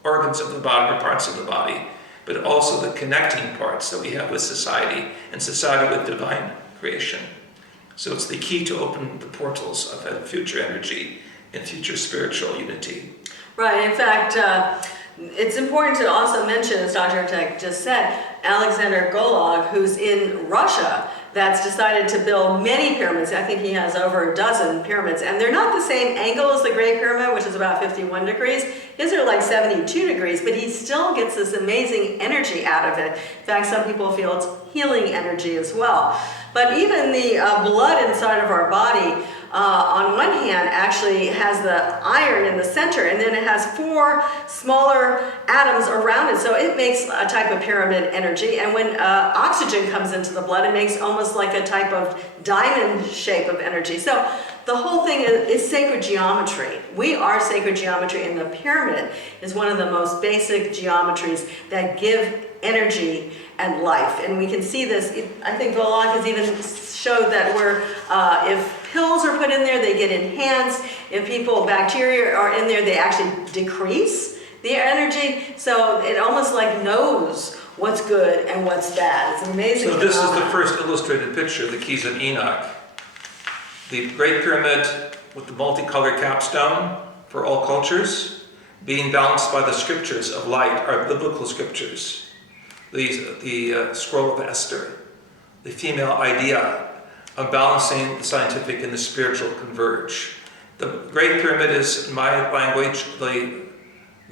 organs of the body or parts of the body, but also the connecting parts that we have with society and society with divine creation. So it's the key to open the portals of future energy and future spiritual unity. Right. In fact, it's important to also mention, as Dr. Hurtak just said, Alexander Golog, who's in Russia, that's decided to build many pyramids. I think he has over a dozen pyramids, and they're not the same angle as the Great Pyramid, which is about 51 degrees. His are like 72 degrees, but he still gets this amazing energy out of it. In fact, some people feel it's healing energy as well. But even the blood inside of our body, on one hand, actually has the iron in the center, and then it has 4 smaller atoms around it. So it makes a type of pyramid energy. And when oxygen comes into the blood, it makes almost like a type of diamond shape of energy. So the whole thing is sacred geometry. We are sacred geometry, and the pyramid is one of the most basic geometries that give energy and life. And we can see this. I think Golog has even showed that if pills are put in there, they get enhanced. If bacteria are in there, they actually decrease the energy. So it almost like knows what's good and what's bad. It's amazing. So this is the first illustrated picture of the Keys of Enoch. The Great Pyramid with the multicolored capstone for all cultures, being balanced by the scriptures of light, our biblical scriptures. The scroll of Esther, the female idea of balancing the scientific and the spiritual converge. The Great Pyramid is, in my language, the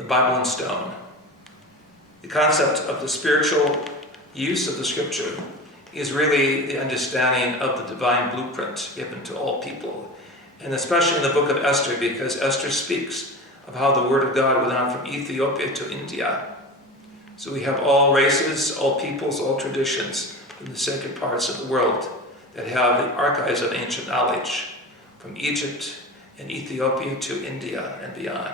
Bible in stone. The concept of the spiritual use of the scripture is really the understanding of the divine blueprint given to all people. And especially in the book of Esther, because Esther speaks of how the word of God went on from Ethiopia to India. So we have all races, all peoples, all traditions from the sacred parts of the world that have the archives of ancient knowledge from Egypt and Ethiopia to India and beyond.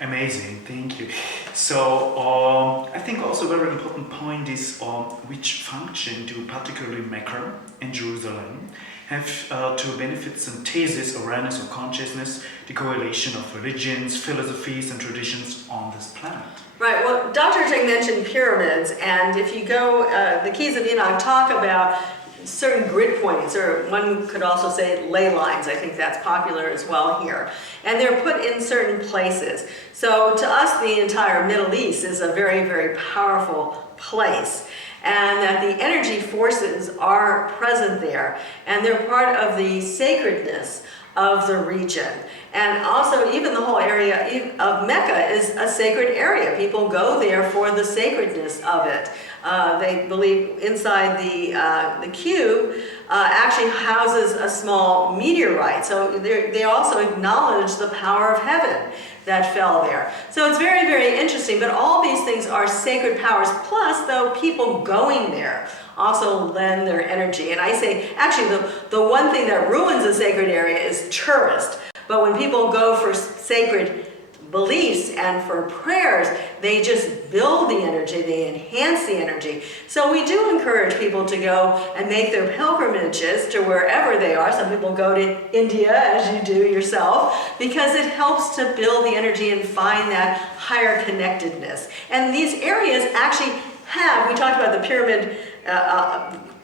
Amazing, thank you. So I think also a very important point is which function do particularly Mecca and Jerusalem have to benefit synthesis, awareness of consciousness, the correlation of religions, philosophies and traditions on this planet? Right, well, Dr. Hurtak mentioned pyramids, and if you go, the Keys of Enoch talk about certain grid points, or one could also say ley lines. I think that's popular as well here. And they're put in certain places. So to us, the entire Middle East is a very, very powerful place. And that the energy forces are present there. And they're part of the sacredness of the region. And also, even the whole area of Mecca is a sacred area. People go there for the sacredness of it. They believe inside the cube actually houses a small meteorite. So they also acknowledge the power of heaven that fell there. So it's very, very interesting. But all these things are sacred powers. Plus, though, people going there also lend their energy. And I say, actually, the one thing that ruins a sacred area is tourists. But when people go for sacred beliefs and for prayers, they just build the energy, they enhance the energy. So we do encourage people to go and make their pilgrimages to wherever they are. Some people go to India, as you do yourself, because it helps to build the energy and find that higher connectedness. And these areas actually we talked about the pyramid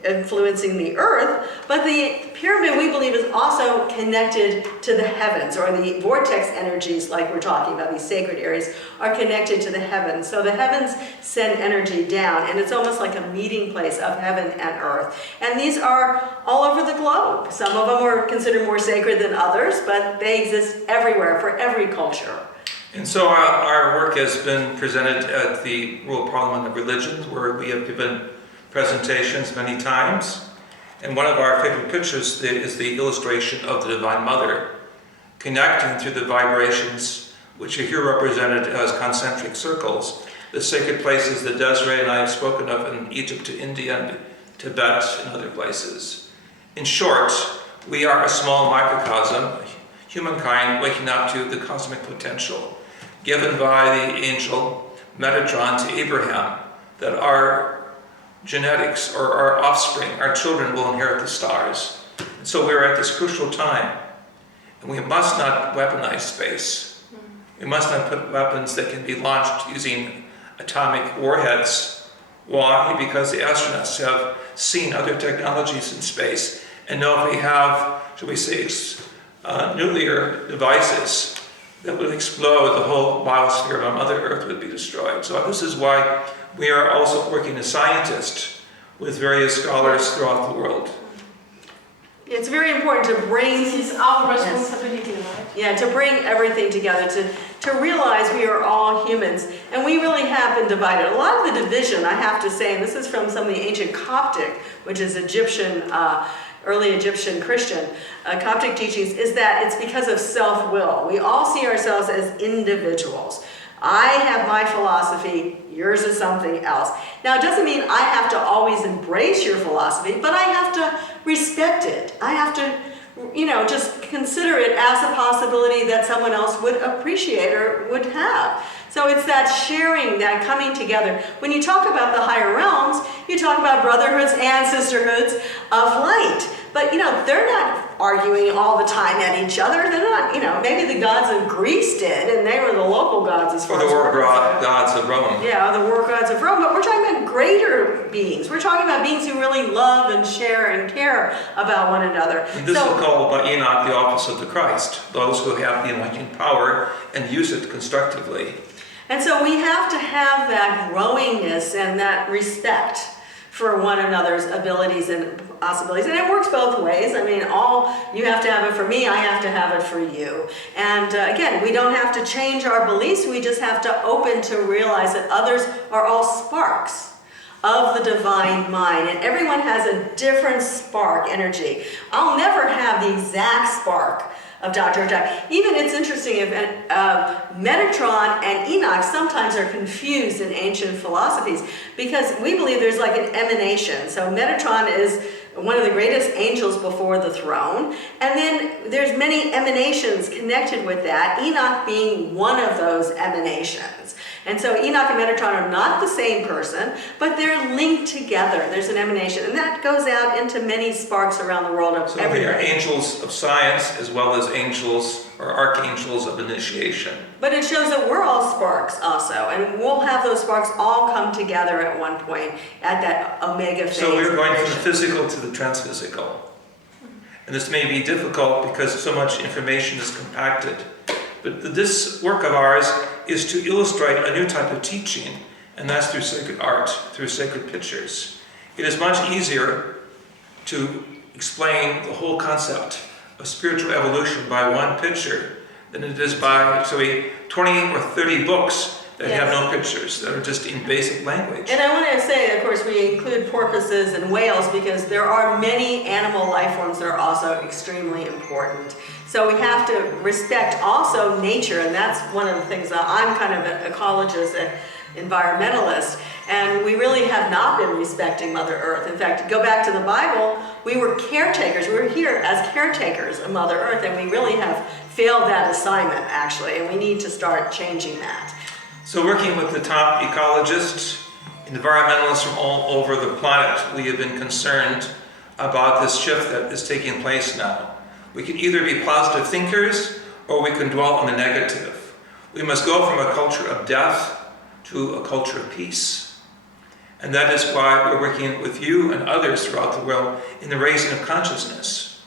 influencing the earth, but the pyramid, we believe, is also connected to the heavens, or the vortex energies, like we're talking about, these sacred areas, are connected to the heavens. So the heavens send energy down, and it's almost like a meeting place of heaven and earth. And these are all over the globe. Some of them are considered more sacred than others, but they exist everywhere for every culture. And so our work has been presented at the World Parliament of Religions, where we have given presentations many times. And one of our favorite pictures is the illustration of the Divine Mother, connecting through the vibrations which are here represented as concentric circles, the sacred places that Desiree and I have spoken of in Egypt to India and Tibet and other places. In short, we are a small microcosm, humankind waking up to the cosmic potential given by the angel Metatron to Abraham, that our genetics or our offspring, our children, will inherit the stars. And so we're at this crucial time, and we must not weaponize space. We must not put weapons that can be launched using atomic warheads. Why? Because the astronauts have seen other technologies in space and know if we have, shall we say, nuclear devices that would explode, the whole biosphere of Mother Earth would be destroyed. So this is why we are also working as scientists with various scholars throughout the world. It's very important to bring... This is our responsibility, right? Yeah, to bring everything together, to realize we are all humans, and we really have been divided. A lot of the division, I have to say, and this is from some of the ancient Coptic, which is Egyptian, early Egyptian Christian Coptic teachings, is that it's because of self-will. We all see ourselves as individuals. I have my philosophy, yours is something else. Now, it doesn't mean I have to always embrace your philosophy, but I have to respect it. I have to, just consider it as a possibility that someone else would appreciate or would have. So it's that sharing, that coming together. When you talk about the higher realms, you talk about brotherhoods and sisterhoods of light. But, they're not arguing all the time at each other. They're not, maybe the gods of Greece did, and they were the local gods as far as... Or the war gods of Rome. Yeah, the war gods of Rome. But we're talking about greater beings. We're talking about beings who really love and share and care about one another. And this is called by Enoch the office of the Christ, those who have the anointing power and use it constructively. And so we have to have that growingness and that respect for one another's abilities and possibilities. And it works both ways. I mean, you have to have it for me, I have to have it for you. And again, we don't have to change our beliefs, we just have to open to realize that others are all sparks of the divine mind, and everyone has a different spark energy. I'll never have the exact spark of Dr. Hurtak. Even it's interesting, if Metatron and Enoch sometimes are confused in ancient philosophies, because we believe there's like an emanation. So Metatron is one of the greatest angels before the throne, and then there's many emanations connected with that, Enoch being one of those emanations. And so Enoch and Metatron are not the same person, but they're linked together. There's an emanation, and that goes out into many sparks around the world of everything. So they are angels of science as well as angels or archangels of initiation. But it shows that we're all sparks also, and we'll have those sparks all come together at one point at that omega phase. So we're going from the physical to the transphysical. And this may be difficult because so much information is compacted. But this work of ours is to illustrate a new type of teaching, and that's through sacred art, through sacred pictures. It is much easier to explain the whole concept of spiritual evolution by one picture than it is by, 20 or 30 books that have no pictures, that are just in basic language. And I want to say, of course, we include porpoises and whales because there are many animal life forms that are also extremely important. So we have to respect also nature, and that's one of the things that I'm kind of an ecologist, an environmentalist, and we really have not been respecting Mother Earth. In fact, go back to the Bible, we were caretakers. We were here as caretakers of Mother Earth, and we really have failed that assignment, actually, and we need to start changing that. So working with the top ecologists, environmentalists from all over the planet, we have been concerned about this shift that is taking place now. We can either be positive thinkers or we can dwell on the negative. We must go from a culture of death to a culture of peace. And that is why we're working with you and others throughout the world in the raising of consciousness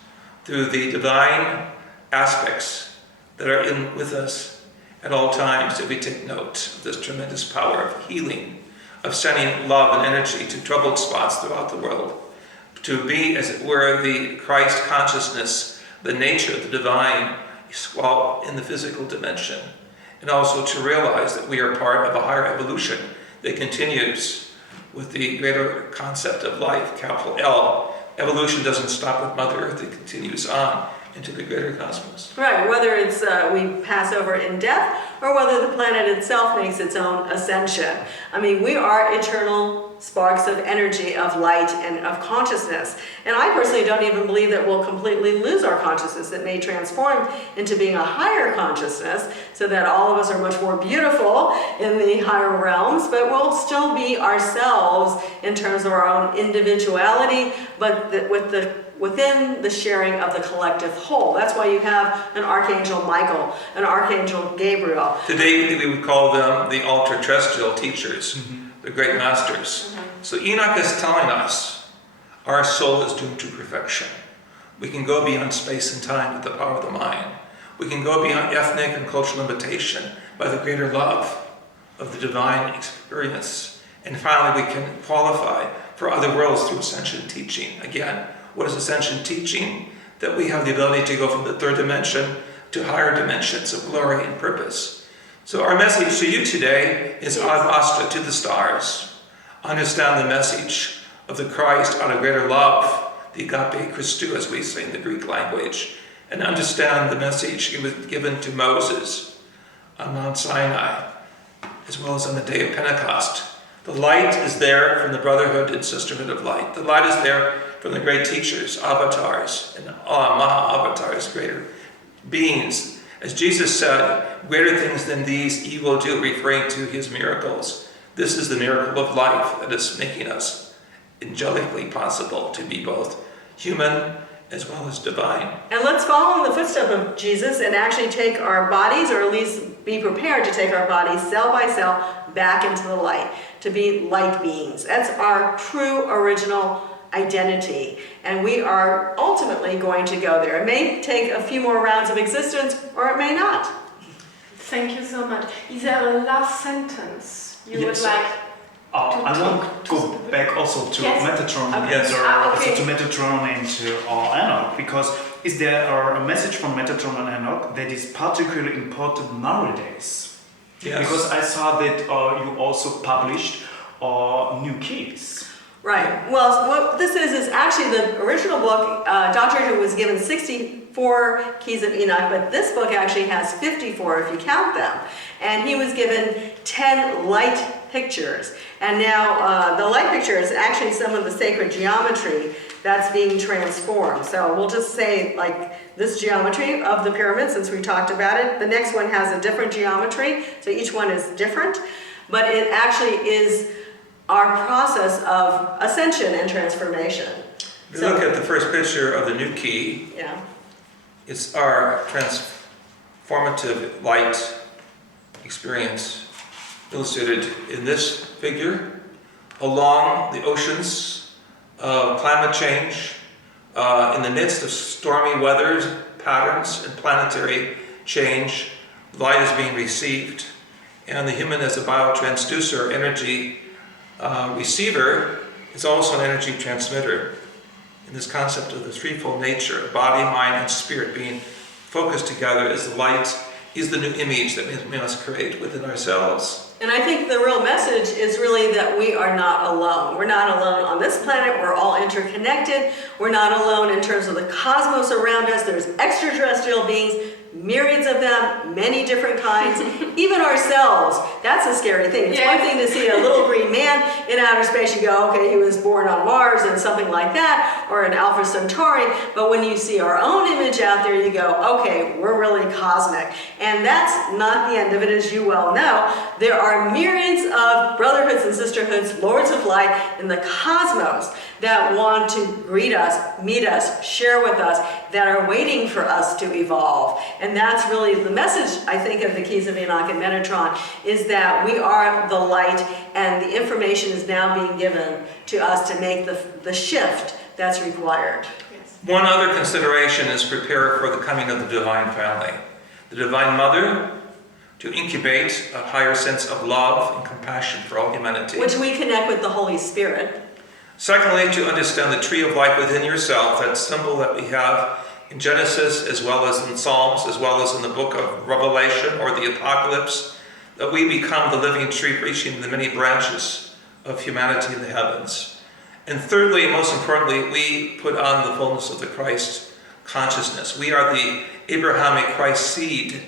through the divine aspects that are in with us at all times, that we take note of this tremendous power of healing, of sending love and energy to troubled spots throughout the world, to be, as it were, the Christ consciousness, the nature of the divine, while in the physical dimension, and also to realize that we are part of a higher evolution that continues with the greater concept of life, capital L, evolution doesn't stop with Mother Earth, it continues on into the greater cosmos. Right, whether it's we pass over in death or whether the planet itself makes its own ascension. I mean, we are eternal sparks of energy, of light, and of consciousness. And I personally don't even believe that we'll completely lose our consciousness. It may transform into being a higher consciousness so that all of us are much more beautiful in the higher realms, but we'll still be ourselves in terms of our own individuality, but within the sharing of the collective whole. That's why you have an Archangel Michael, an Archangel Gabriel. Today we would call them the ultraterrestrial teachers, the great masters. So Enoch is telling us our soul is doomed to perfection. We can go beyond space and time with the power of the mind. We can go beyond ethnic and cultural limitation by the greater love of the divine experience. And finally, we can qualify for other worlds through ascension teaching. Again, what is ascension teaching? That we have the ability to go from the third dimension to higher dimensions of glory and purpose. So our message to you today is Ad Astra, to the stars. Understand the message of the Christ out of greater love, the agape Christou, as we say in the Greek language, and understand the message he was given to Moses on Mount Sinai, as well as on the day of Pentecost. The light is there from the brotherhood and sisterhood of light. The light is there from the great teachers, avatars, and Maha-avatars, greater beings. As Jesus said, greater things than these ye will do, referring to his miracles. This is the miracle of life that is making us angelically possible to be both human as well as divine. And let's follow in the footsteps of Jesus and actually take our bodies, or at least be prepared to take our bodies cell by cell back into the light, to be light beings. That's our true original identity, and we are ultimately going to go there. It may take a few more rounds of existence, or it may not. Thank you so much. Is there a last sentence you would like I want to go back also to Metatron to Metatron and to Enoch, because is there a message from Metatron and Enoch that is particularly important nowadays? Yes. Because I saw that you also published new keys. Right. Well, what this is actually the original book. Dr. Who was given 64 keys of Enoch, but this book actually has 54 if you count them. And he was given 10 light pictures. And now the light picture is actually some of the sacred geometry that's being transformed. So we'll just say like this geometry of the pyramid, since we talked about it. The next one has a different geometry, so each one is different. But it actually is our process of ascension and transformation. If you look at the first picture of the new key, it's our transformative light experience illustrated in this figure along the oceans of climate change, in the midst of stormy weather patterns and planetary change. Light is being received, and the human as a biotransducer, energy receiver, is also an energy transmitter. In this concept of the threefold nature of body, mind, and spirit being focused together as the light is the new image that we must create within ourselves. And I think the real message is really that we are not alone. We're not alone on this planet. We're all interconnected. We're not alone in terms of the cosmos around us. There's extraterrestrial beings, myriads of them, many different kinds, even ourselves. That's a scary thing. It's one thing to see a little green man in outer space. You go, okay, he was born on Mars and something like that, or an Alpha Centauri. But when you see our own image out there, you go, okay, we're really cosmic. And that's not the end of it, as you well know. There are myriads of brotherhoods and sisterhoods, lords of light in the cosmos that want to greet us, meet us, share with us, that are waiting for us to evolve. And that's really the message, I think, of the Keys of Enoch and Metatron, is that we are the light, and the information is now being given to us to make the shift that's required. One other consideration is prepare for the coming of the divine family. The divine mother, to incubate a higher sense of love and compassion for all humanity. Which we connect with the Holy Spirit. Secondly, to understand the tree of life within yourself, that symbol that we have in Genesis, as well as in Psalms, as well as in the book of Revelation or the Apocalypse, that we become the living tree reaching the many branches of humanity in the heavens. And thirdly, and most importantly, we put on the fullness of the Christ consciousness. We are the Abrahamic Christ seed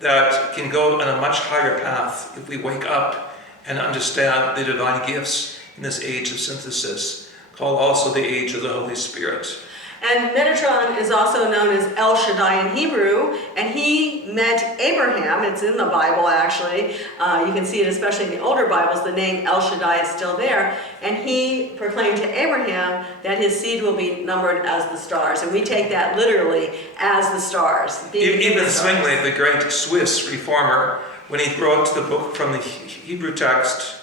that can go on a much higher path if we wake up and understand the divine gifts in this age of synthesis, called also the age of the Holy Spirit. And Metatron is also known as El Shaddai in Hebrew, and he met Abraham. It's in the Bible, actually. You can see it especially in the older Bibles. The name El Shaddai is still there. And he proclaimed to Abraham that his seed will be numbered as the stars. And we take that literally as the stars. Even Zwingli, the great Swiss reformer, when he wrote the book from the Hebrew text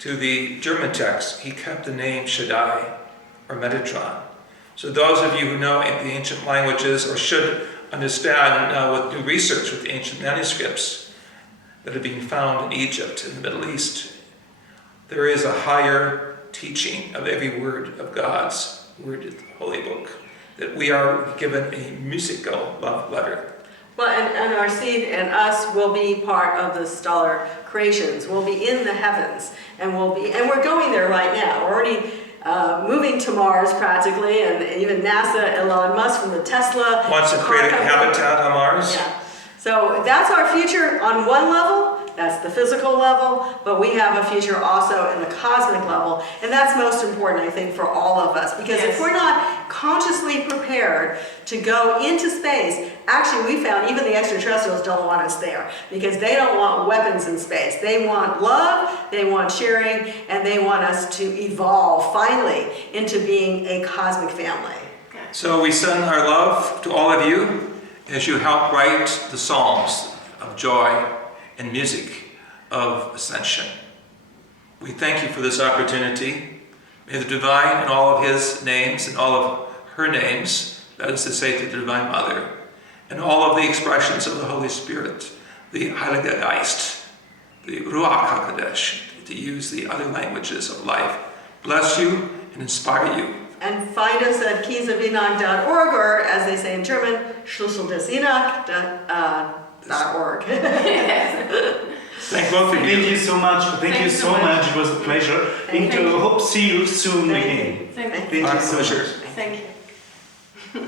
to the German text, he kept the name Shaddai or Metatron. So those of you who know the ancient languages, or should understand now with new research with the ancient manuscripts that are being found in Egypt and the Middle East, there is a higher teaching of every word of God's word in the Holy Book, that we are given a musical love letter. Well, and our seed and us will be part of the stellar creations. We'll be in the heavens, and we're going there right now. We're already moving to Mars practically, and even NASA, Elon Musk from the Tesla wants to create a habitat on Mars. Yeah. So that's our future on one level. That's the physical level, but we have a future also in the cosmic level, and that's most important, I think, for all of us, because if we're not consciously prepared to go into space, actually we found even the extraterrestrials don't want us there, because they don't want weapons in space. They want love, they want sharing, and they want us to evolve finally into being a cosmic family. So we send our love to all of you as you help write the Psalms of joy and music of Ascension. We thank you for this opportunity. May the Divine and all of his names and all of her names, that is to say to the Divine Mother, and all of the expressions of the Holy Spirit, the Heilige Geist, the Ruach HaKodesh, to use the other languages of life, bless you and inspire you. And find us at keysofenoch.org, or as they say in German, schlüsseldesenoch.org. Thank both of you. Thank you so much. Thank you so much. It was a pleasure. And hope to see you soon again. Thank you. Thank you so much. Thank you.